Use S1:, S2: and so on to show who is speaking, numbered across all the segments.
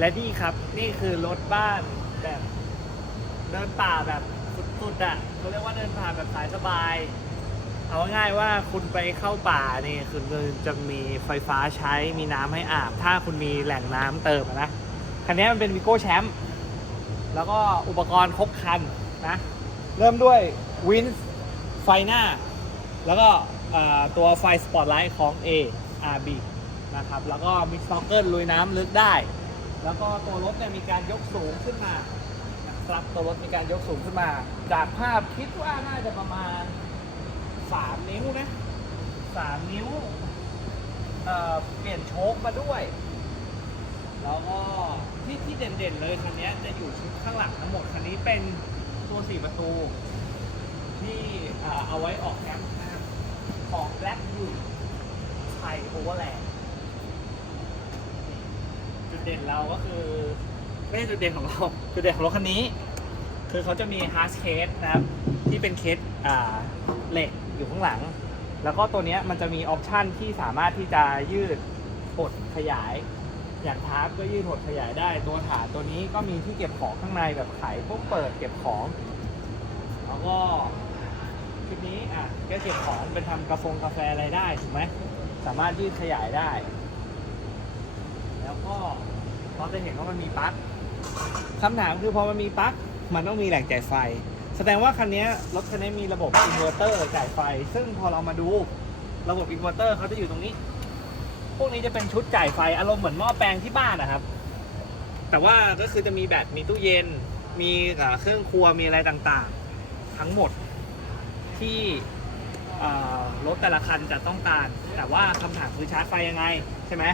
S1: และนี่ครับนี่คือรถบ้านแบบเดินป่าแบบสุดๆอะเขาเรียกว่าเดินป่าแบบสายสบาย เอาง่ายว่าคุณไปเข้าป่านี่คือจะมีไฟฟ้าใช้มีน้ำให้อาบ ถ้าคุณมีแหล่งน้ำเติมนะคันนี้มันเป็นวิโก้แชมป์แล้วก็อุปกรณ์ครบคันนะเริ่มด้วยวินส์ไฟหน้า แล้วก็ตัวไฟสปอตไลท์ของ A RB นะครับแล้วก็มีสโนว์เกิลลุยน้ำลึกได้ แล้วก็ตัวรถเนี่ยมีการยกสูงขึ้นมานะครับตัวรถมีการยกสูงขึ้นมา จากภาพคิดว่าน่าจะประมาณ 3 นิ้วนะ3นิ้วเเปลี่ยนโชคมาด้วย แล้วก็ที่ที่เด่นๆเลยคันนี้จะอยู่ชุดข้างหลังทั้งหมดคันนี้เป็นตัว4ประตูที่เอาไว้ออกแคมป์นะครับของ Black u ไทยโอเวอร์แลนด์ ดเด่นเราก็คือไม่ใช่จุดเด่นของเรา จุดเด่นของรถคันนี้ คือเขาจะมีฮาร์ดเคสนะครับ ที่เป็นเคสอ่าเหล็กอยู่ข้างหลัง แล้วก็ตัวเนี้ยมันจะมีออปชันที่สามารถที่จะยืดหดขยาย อย่างทาร์ปก็ยืดหดขยายได้ ตัวฐานตัวนี้ก็มีที่เก็บของข้างในแบบไขพวกเปิดเก็บของแล้วก็คลิปนี้อะก็เก็บของเป็นทำกาแฟงกาแฟอะไรได้ถูกไหมสามารถยืดขยายได้ แล้วก็เราจะเห็นว่ามันมีปลั๊กคำถามคือพอมันมีปลั๊กมันต้องมีแหล่งจ่ายไฟ แสดงว่าคันนี้รถคันนี้มีระบบอินเวอร์เตอร์จ่ายไฟ ซึ่งพอเรามาดูระบบอินเวอร์เตอร์เขาจะอยู่ตรงนี้ พวกนี้จะเป็นชุดจ่ายไฟอารมณ์เหมือนหม้อแปลงที่บ้านนะครับ แต่ว่าก็คือจะมีแบตมีตู้เย็น มีเครื่องครัวมีอะไรต่างๆ ทั้งหมดที่รถแต่ละคันจะต้องการ แต่ว่าคำถามคือชาร์จไฟยังไง ใช่ไหม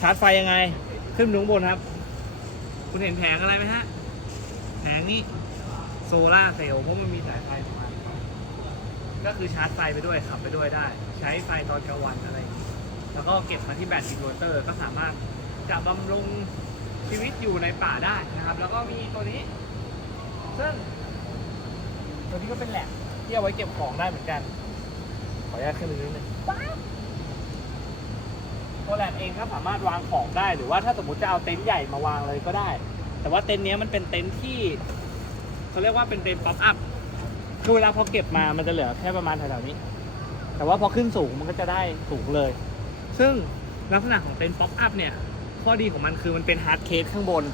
S1: ชาร์จไฟยังไง ขึ้นไปข้างบนครับ คุณเห็นแผงอะไรไหมฮะ แผงนี้โซล่าเซลล์เพราะมันมีสายไฟของมันก็คือชาร์จไฟไปด้วยขับไปด้วยได้ ใช้ไฟตอนกลางวันอะไรอย่างนี้แล้วก็เก็บมาที่แบตอินเวอร์เตอร์ก็สามารถจะบำรุงชีวิตอยู่ในป่าได้นะครับ แล้วก็มีตัวนี้ ซึ่ง ตัวนี้ก็เป็นแหลกที่เอาไว้เก็บของได้เหมือนกัน ขออนุญาตขึ้นไปนิดนึง ตัวแลกเองก็สามารถวางของได้ หรือว่าถ้าสมมติจะเอาเต็นท์ใหญ่มาวางเลยก็ได้ แต่ว่าเต็นท์นี้มันเป็นเต็นท์ที่เขาเรียกว่าเป็นเต็นท์ป๊อปอัพคือเวลาพอเก็บมามันจะเหลือแค่ประมาณแถวๆนี้ แต่ว่าพอขึ้นสูงมันก็จะได้สูงเลย ซึ่งลักษณะของเต็นท์ป๊อปอัพเนี่ย ข้อดีของมันคือมันเป็นฮาร์ดเคสข้างบน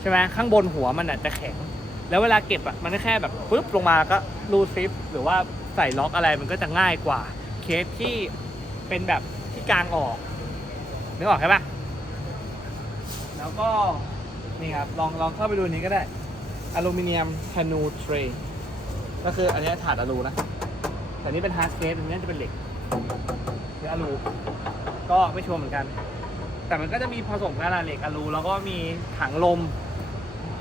S1: ใช่ไหมข้างบนหัวมันอาจจะแข็ง แล้วเวลาเก็บอะมันแค่แบบปุ๊บลงมาก็รูดซิปหรือว่าใส่ล็อกอะไรมันก็จะง่ายกว่าเคสที่เป็นแบบที่กลางออก นึกออกใช่ปะแล้วก็ นี่ครับ ลองลองเข้าไปดูนี้ก็ได้อลูมิเนียมคานูเทรก็คืออันเนี้ยถาดอลูนะ แต่นี่เป็นฮาร์ดเคสอันนี้จะเป็นเหล็กหรืออลู ก็ไม่ชัวร์เหมือนกัน แต่มันก็จะมีผสมกันอะเหล็กอลูแล้วก็มีถังลม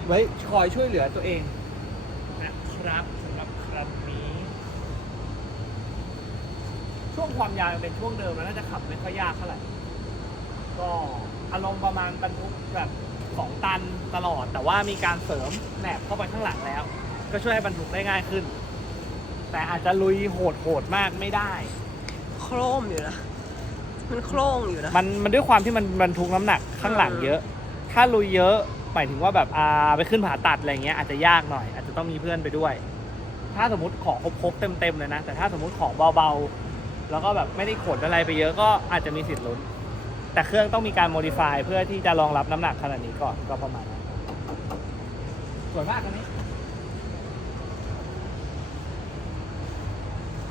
S1: ไว้คอยช่วยเหลือตัวเองนะครับสำหรับครั้งนี้ ช่วงความยาวยังเป็นช่วงเดิมแล้วน่าจะขับไม่ค่อยยากเท่าไหร่ ก็อารมณ์ประมาณบรรทุกแบบสองตันตลอด แต่ว่ามีการเสริมแหนบเข้าไปข้างหลังแล้ว ก็ช่วยให้บรรทุกได้ง่ายขึ้น แต่อาจจะลุยโหดโหดๆมากไม่ได้
S2: โครมอยู่นะ มันโครงอยู่นะ
S1: มันมันด้วยความที่มันบรรทุกน้ำหนักข้างหลังเยอะ ถ้าลุยเยอะหมายถึงว่าแบบอ่าไปขึ้นผาตัดอะไรเงี้ยอาจจะยากหน่อย อาจจะต้องมีเพื่อนไปด้วย ถ้าสมมติของครบๆเต็มๆเลยนะ แต่ถ้าสมมติของเบาๆ แล้วก็แบบไม่ได้ขนอะไรไปเยอะก็อาจจะมีสิทธิ์ลุ้น แต่เครื่องต้องมีการโมดิฟายเพื่อที่จะรองรับน้ำหนักขนาดนี้ก่อนก็ประมาณนั้นสวยมากอันนี้